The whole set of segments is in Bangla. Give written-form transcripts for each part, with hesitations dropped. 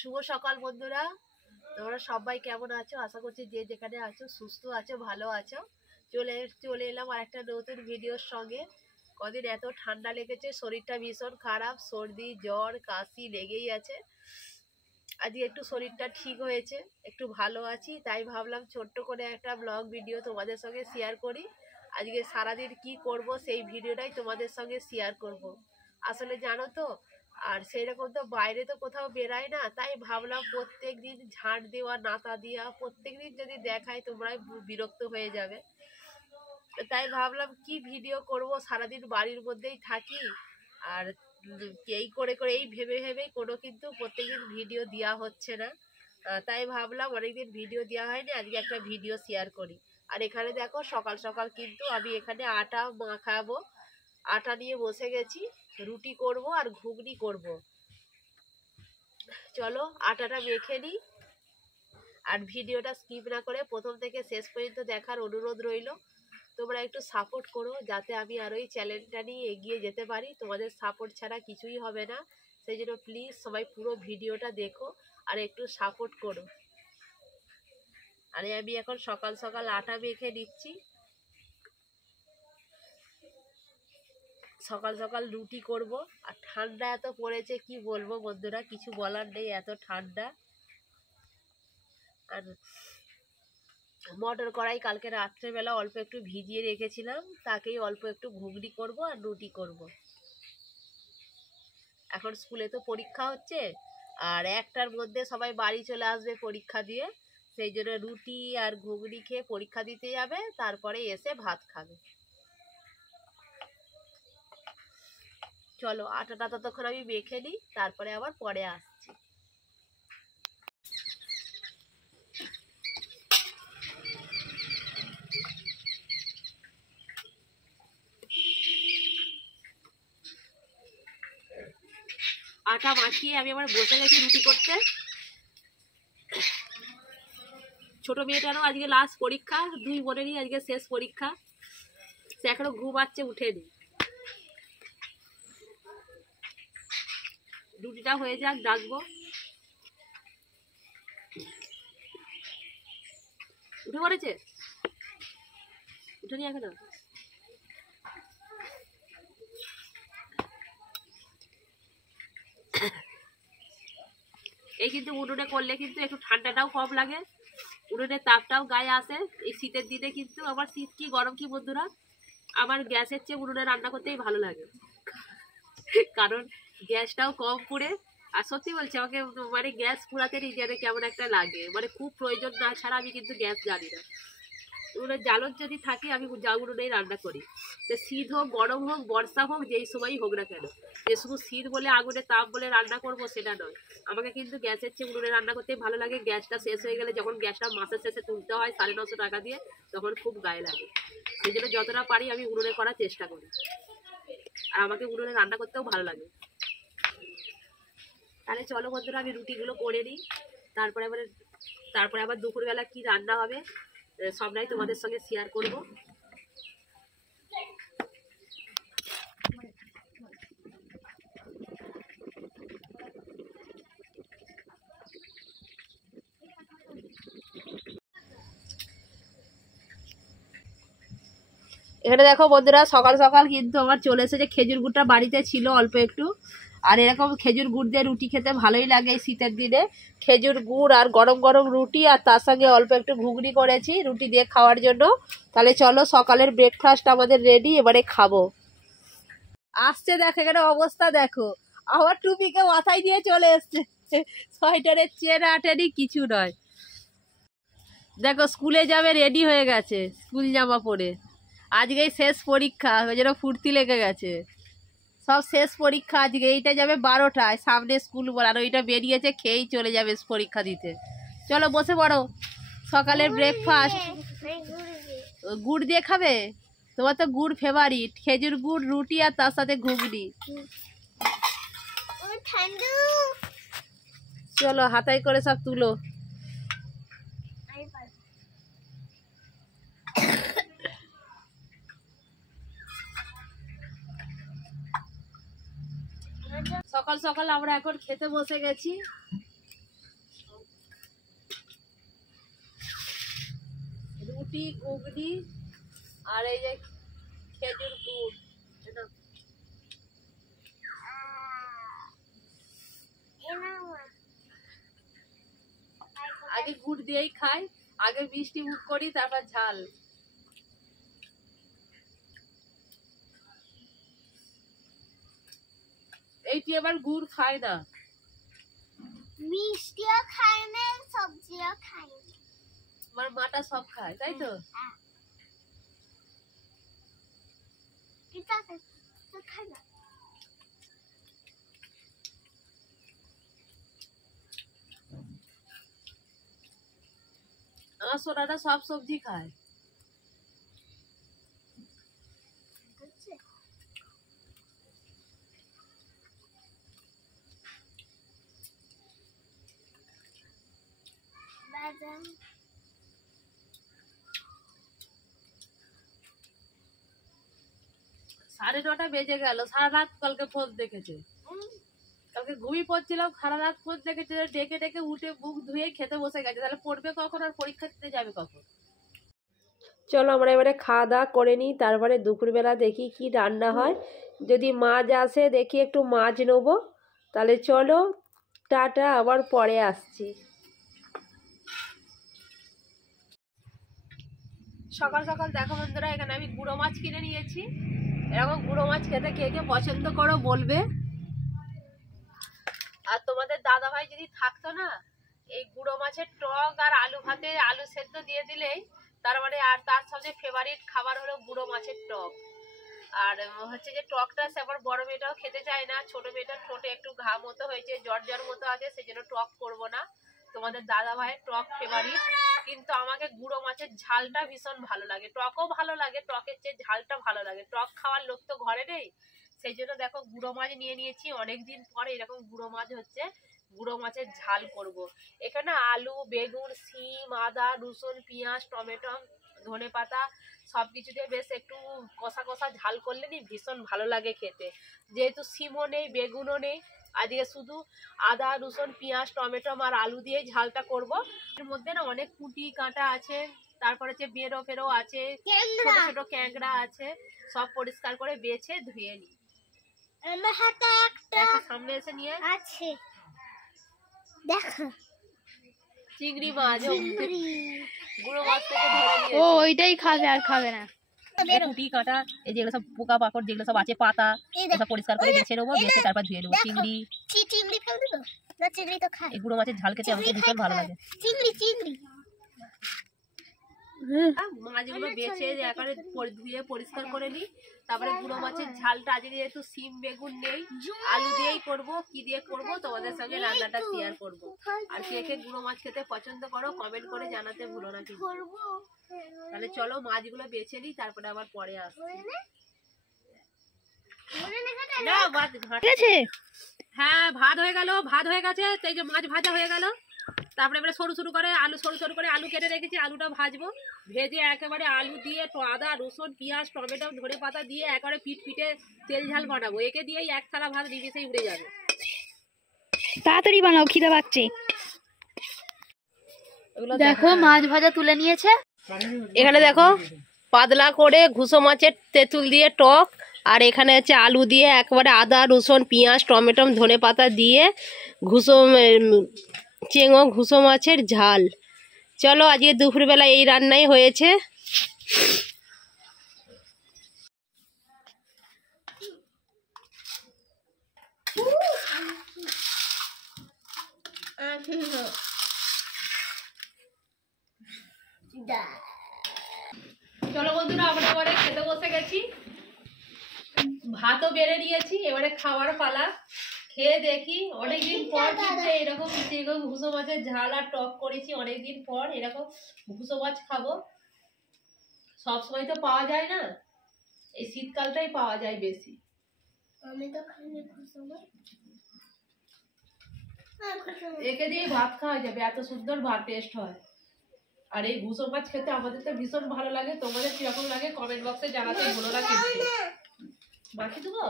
শুভ সকাল বন্ধুরা, তোমরা সবাই কেমন আছো? আশা করছি যে যেখানে আছো সুস্থ আছো, ভালো আছো। চলে এলাম আর একটা নতুন ভিডিওর সঙ্গে। কদিন এত ঠান্ডা লেগেছে, শরীরটা ভীষণ খারাপ, সর্দি জ্বর কাশি লেগেই আছে। আজকে একটু শরীরটা ঠিক হয়েছে, একটু ভালো আছি, তাই ভাবলাম ছোট্ট করে একটা ব্লগ ভিডিও তোমাদের সঙ্গে শেয়ার করি। আজকে সারাদিন কি করব সেই ভিডিওটাই তোমাদের সঙ্গে শেয়ার করব। আসলে জানো তো, আর সেই রকম তো বাইরে তো কোথাও বেরাই না, তাই ভাবলাম প্রত্যেক দিন ঝাঁট দেওয়া নাতা দেওয়া প্রত্যেক দিন যদি দেখাই তোমরাই বিরক্ত হয়ে যাবে। তাই ভাবলাম কি ভিডিও করব, সারাদিন বাড়ির মধ্যেই থাকি আর এই করে করে এই ভেবে ভেবেই কোনো কিন্তু প্রত্যেকদিন ভিডিও দেওয়া হচ্ছে না। তাই ভাবলাম অনেকদিন ভিডিও দেওয়া হয়নি, আজকে একটা ভিডিও শেয়ার করি। আর এখানে দেখো সকাল সকাল কিন্তু আমি এখানে আটা মাখাবো, আটা নিয়ে বসে গেছি, রুটি করব আর ঘুগনি করব। চলো আটাটা মেখে নিই। আর ভিডিওটা স্কিপ না করে প্রথম থেকে শেষ পর্যন্ত দেখার অনুরোধ রইল। তোমরা একটু সাপোর্ট করো যাতে আমি আরো এই চ্যানেলটা নিয়ে এগিয়ে যেতে পারি। তোমাদের সাপোর্ট ছাড়া কিছুই হবে না, সেই জন্য প্লিজ সবাই পুরো ভিডিওটা দেখো আর একটু সাপোর্ট করো। আর আমি এখন সকাল সকাল আটা মেখে নিচ্ছি, সকাল সকাল রুটি করব। আর ঠান্ডা এত পড়েছে কি বলবো বন্ধুরা, কিছু বলার নেই, এত ঠান্ডা। আর মটর কড়াই কালকে রাত্রেবেলা অল্প একটু ভিজিয়ে রেখেছিলাম, তাকেই অল্প একটু ঘুগনি করব আর রুটি করব। এখন স্কুলে তো পরীক্ষা হচ্ছে, আর একটার মধ্যে সবাই বাড়ি চলে আসবে পরীক্ষা দিয়ে, সেই জন্য রুটি আর ঘুগনি খেয়ে পরীক্ষা দিতে যাবে, তারপরে এসে ভাত খাবে। চলো আটাটা ততক্ষণ আমি মেখে নিই, তারপরে আবার পরে আসছি। আটা মাখিয়ে আমি আবার বসে গেছি রুটি করতে। ছোট মেয়েটারও আজকে লাস্ট পরীক্ষা, দুই বোনেরই আজকে শেষ পরীক্ষা, সে এখনো ঘুমাচ্ছে, উঠেনি। রুটিটা হয়ে যাক, ডাকবো। উঠে পড়েছে, উঠেনি এখনো। এই কিন্তু উনুনে করলে কিন্তু একটু ঠান্ডাটাও কম লাগে, উনুনের তাপটাও গায়ে আসে। এই শীতের দিনে কিন্তু আমার শীত কি গরম কি বন্ধুরা, আমার গ্যাসের চেয়ে উনুনে রান্না করতেই ভালো লাগে, কারণ গ্যাসটাও কম পুড়ে। আর সত্যি বলছি, আমাকে মানে গ্যাস পুরাতে নিজের কেমন একটা লাগে, মানে খুব প্রয়োজন না ছাড়া আমি কিন্তু গ্যাস জানি না। উনুনের জ্বালন যদি থাকে আমি উনুনেই রান্না করি, যে শীত হোক গরম হোক বর্ষা হোক যেই সময়ই হোক না কেন। যে শুধু শীত বলে আগুনের তাপ বলে রান্না করবো সেটা নয়, আমাকে কিন্তু গ্যাসের চেয়ে উনুনে রান্না করতেই ভালো লাগে। গ্যাসটা শেষ হয়ে গেলে, যখন গ্যাসটা মাসের শেষে তুলতে হয় 950 টাকা দিয়ে, তখন খুব গায়ে লাগে। সেই জন্য যতটা পারি আমি উনুনে করার চেষ্টা করি, আর আমাকে উনুনে রান্না করতেও ভালো লাগে। তাহলে চলো বন্ধুরা আমি রুটিগুলো করে নিই, তারপরে আবার দুপুরবেলা কি রান্না হবে সবটাই তোমাদের সঙ্গে শেয়ার করব। এখানে দেখো বন্ধুরা, সকাল সকাল কিন্তু আমার চলে এসেছে খেজুর গুড়টা, বাড়িতে ছিল অল্প একটু। আর এরকম খেজুর গুড় দিয়ে রুটি খেতে ভালোই লাগে এই শীতের দিনে। খেজুর গুড় আর গরম গরম রুটি, আর তার সঙ্গে অল্প একটু ঘুগনি করেছি রুটি দিয়ে খাওয়ার জন্য। তাহলে চলো সকালের ব্রেকফাস্ট আমাদের রেডি, এবারে খাবো। আসছে দেখো, এখানে অবস্থা দেখো, আমার টুপিকে মাথায় দিয়ে চলে এসছে, সোয়েটারের চেন আটেনি, কিছু নয়। দেখো স্কুলে যাবে, রেডি হয়ে গেছে স্কুল জামা পরে। আজকেই শেষ পরীক্ষা, ওই জন্য ফুর্তি লেগে গেছে। সব শেষ পরীক্ষা আজকে, এইটা যাবে 12টায়, সামনে স্কুল বলার, ওইটা বেরিয়েছে, খেয়েই চলে যাবে পরীক্ষা দিতে। চলো বসে পড়ো, সকালের ব্রেকফাস্ট। গুড় দিয়ে খাবে? তোমার তো গুড় ফেভারিট, খেজুর গুড় রুটি আর তার সাথে ঘুগনি। চলো হাতায় করে সব তুলো। সকাল সকাল আমরা এখন খেতে বসে গেছি। রুটি, ঘুগনি আর এই যে খেজুর গুড়। আগে গুড় দিয়েই খাই, আগে মিষ্টি মুখ করি তারপর ঝাল। এইটি আবার গুড় খায় না, মিষ্টিও খায় না, সবজিও খায় না। আমার মাটা সব খায়, তাই তো? খায় না। আমার সোনাটা সব সবজি খায়। বাদাম 9:30 বেজে গেল, সারা রাত কালকে ফোন দেখেছে। কালকে ঘুমিয়ে পড়ছিলাম, সারা রাত ফোন দেখেছে, ডেকে ডেকে উঠে মুখ ধুয়ে খেতে বসে গেছে। তাহলে পড়বে কখন আর পরীক্ষা দিতে যাবে কখন? চলো আমরা এবারে খাওয়া দাওয়া করে নিই, তারপরে দুপুরবেলা দেখি কি রান্না হয়। যদি মাছ আসে দেখি একটু মাছ নেবো। তাহলে চলো টাটা, আবার পরে আসছি। সকাল সকাল দেখো বন্ধুরা, এখানে আমি গুঁড়ো মাছ কিনে নিয়েছি। এরকম গুঁড়ো মাছ খেতে কে কে পছন্দ করো বলবে। আর তোমাদের দাদা ভাই যদি থাকতো না, এই গুঁড়ো মাছের টক আর আলু ভাতে আলু সেদ্ধ দিয়ে দিলেই তার মানে, আর তার সবচেয়ে ফেভারিট খাবার হলো গুঁড়ো মাছের টক। আর হচ্ছে যে টকটা আবার বড় মেয়েটাও খেতে চায় না, ছোট মেয়েটার ঠোঁটে একটু ঘা মতো হয়েছে, জ্বর জ্বর মতো আছে, সেই জন্য টক করবো না। তোমাদের দাদা ভাইয়ের টক ফেভারিট, কিন্তু আমাকে গুঁড়ো মাছের ঝালটা ভীষণ ভালো লাগে। টকও ভালো লাগে, টকের চেয়ে ঝালটা ভালো লাগে। টক খাওয়ার লোক তো ঘরে নেই, সেই জন্য দেখো গুঁড়ো মাছ নিয়ে নিয়েছি। অনেকদিন পরে এরকম গুঁড়ো মাছ হচ্ছে, গুঁড়ো মাছের ঝাল করব। এখানে আলু, বেগুন, শিম, আদা, রসুন, পেঁয়াজ, টমেটো, ধনেপাতা সবকিছু দিয়ে বেশ একটু কষা কষা ঝাল করলে নি ভীষণ ভালো লাগে খেতে। যেহেতু শিমও নেই, বেগুনও নেই, আজকে শুধু আদা, রসুন, পেঁয়াজ, টমেটো আর আলু দিয়ে ঝালটা করব। এর মধ্যে না অনেক কুটি কাঁটা আছে, তারপরে যে বেরো ফেরো আছে, ছোট ছোট ক্যাংড়া আছে, সব পরিষ্কার করে বেছে ধুয়ে নি। আমার হাতে একটা সামনে এসে নিয়ে আছে, দেখো চিংড়ি মাছ, গুঁড়ো মাছ থেকে ধরে নিয়ে। ও ওইটাই খাবে আর খাবে না। কুটি কাঁটা, এই যেগুলো সব পোকা পাকড় যেগুলো সব আছে, পাতা, সব পরিষ্কার করে বেছে নেবো, বেছে তারপর ধুয়ে নেবো। চিংড়ি, চিংড়ি ফেল দিল না, চিংড়ি তো খায়। এই গুঁড়ো মাছের ঝাল খেতে আমাকে ভীষণ ভালো লাগে। চিংড়ি চিংড়ি মাছগুলো বেছে একেবারে ধুয়ে পরিষ্কার করে নিই। তারপরে গুঁড়ো মাছের ঝালটা আজকে যেহেতু শিম বেগুন নেই, আলু দিয়েই করব। কি দিয়ে করব তোমাদের সঙ্গে রান্নাটা শেয়ার করব। আর কে কে গুঁড়ো মাছ খেতে পছন্দ করো কমেন্ট করে জানাতে ভুলো না কিন্তু। তাহলে চলো মাছগুলো বেছে নিই, তারপরে আবার পরে আসছি। হ্যাঁ ভাত হয়ে গেল, ভাত হয়ে গেছে, এই যে মাছ ভাজা হয়ে গেল। তারপরে এবারে সরু সরু করে আলু কেটে রেখেছি, আলুটা ভাজবো। ভেজে একেবারে আলু দিয়ে আদা, রসুন, পেঁয়াজ, টমেটো, ধনেপাতা দিয়ে একেবারে পিঠে তেল ঝাল বানাবো। একে দিয়েই এক থালা ভাত নিমিশেই উড়ে যাবে। তাড়াতাড়ি বানাও, খিদে পাচ্ছে। দেখো মাছ ভাজা তুলে নিয়েছে। এখানে দেখো পাতলা করে ঘুষো মাছের তেঁতুল দিয়ে টক, আর এখানে হচ্ছে আলু দিয়ে একেবারে আদা, রসুন, পেঁয়াজ, টমেটো, ধনেপাতা দিয়ে চেঙো ঘুষো মাছের ঝাল। চলো আজকে দুপুরবেলা এই রান্নাই হয়েছে। চলো বন্ধুরা, আমরা এবারে খেতে বসে গেছি, ভাতও বেড়ে নিয়েছি, এবারে খাওয়ার পালা। খেয়ে দেখি, অনেকদিন পর এরকম ঘুষো মাছের ঝাল আর টক করেছি। অনেকদিন পর এরকম ঘুষো মাছ খাবো। সবসময় তো পাওয়া যায় না, এই শীতকালটাই পাওয়া যায় বেশি। আমি তো খাইনি ঘুষো মাছ। একে দিয়ে ভাত খাওয়া যাবে, এত সুন্দর ভাত টেস্ট হয়। আর এই ঘুষো মাছ খেতে আমাদের তো ভীষণ ভালো লাগে। তোমাদের কিরকম লাগে কমেন্ট বক্সে জানাতে ভুলো না কিন্তু। মাখি দেবো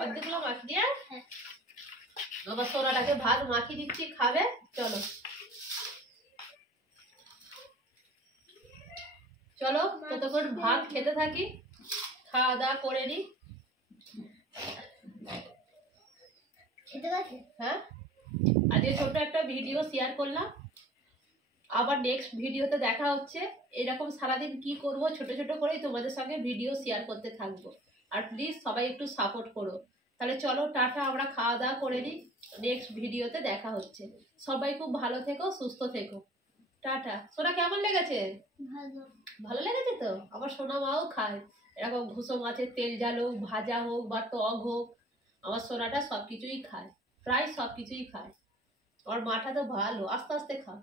অর্ধেকগুলো মাখি দিয়ে, আমার সোনাটাকে ভাত মাখিয়ে দিচ্ছি, খাবে। চলো চলো ততক্ষণ ভাত খেতে থাকি, খাওয়া দাওয়া করে নি। খেতে গেছে? হ্যাঁ, আজকে ছোট একটা ভিডিও শেয়ার করলাম, আবার নেক্সট ভিডিওতে দেখা হচ্ছে। এরকম সারাদিন কি করব ছোট ছোট করেই তোমাদের সঙ্গে ভিডিও শেয়ার করতে থাকবো। আর প্লিজ সবাই একটু সাপোর্ট করো। তাহলে চলো টাটা, আমরা খাওয়া দাওয়া করে নিই, নেক্সট ভিডিওতে দেখা হচ্ছে। সবাই খুব ভালো থেকো, সুস্থ থেকো, টাটা। সোনা কেমন লেগেছে? ভালো। ভালো লেগেছে তো? আমার সোনা মাও খায় এরকম ঘুষো মাছের তেল ঝাল হোক, ভাজা হোক বা টক হোক, আমার সোনাটা সব কিছুই খায়, প্রায় সব কিছুই খায়। আমার মাটা তো ভালো, আস্তে আস্তে খা।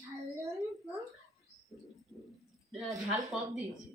ঝাল দেওনি মা? ঝাল কম দিয়েছি।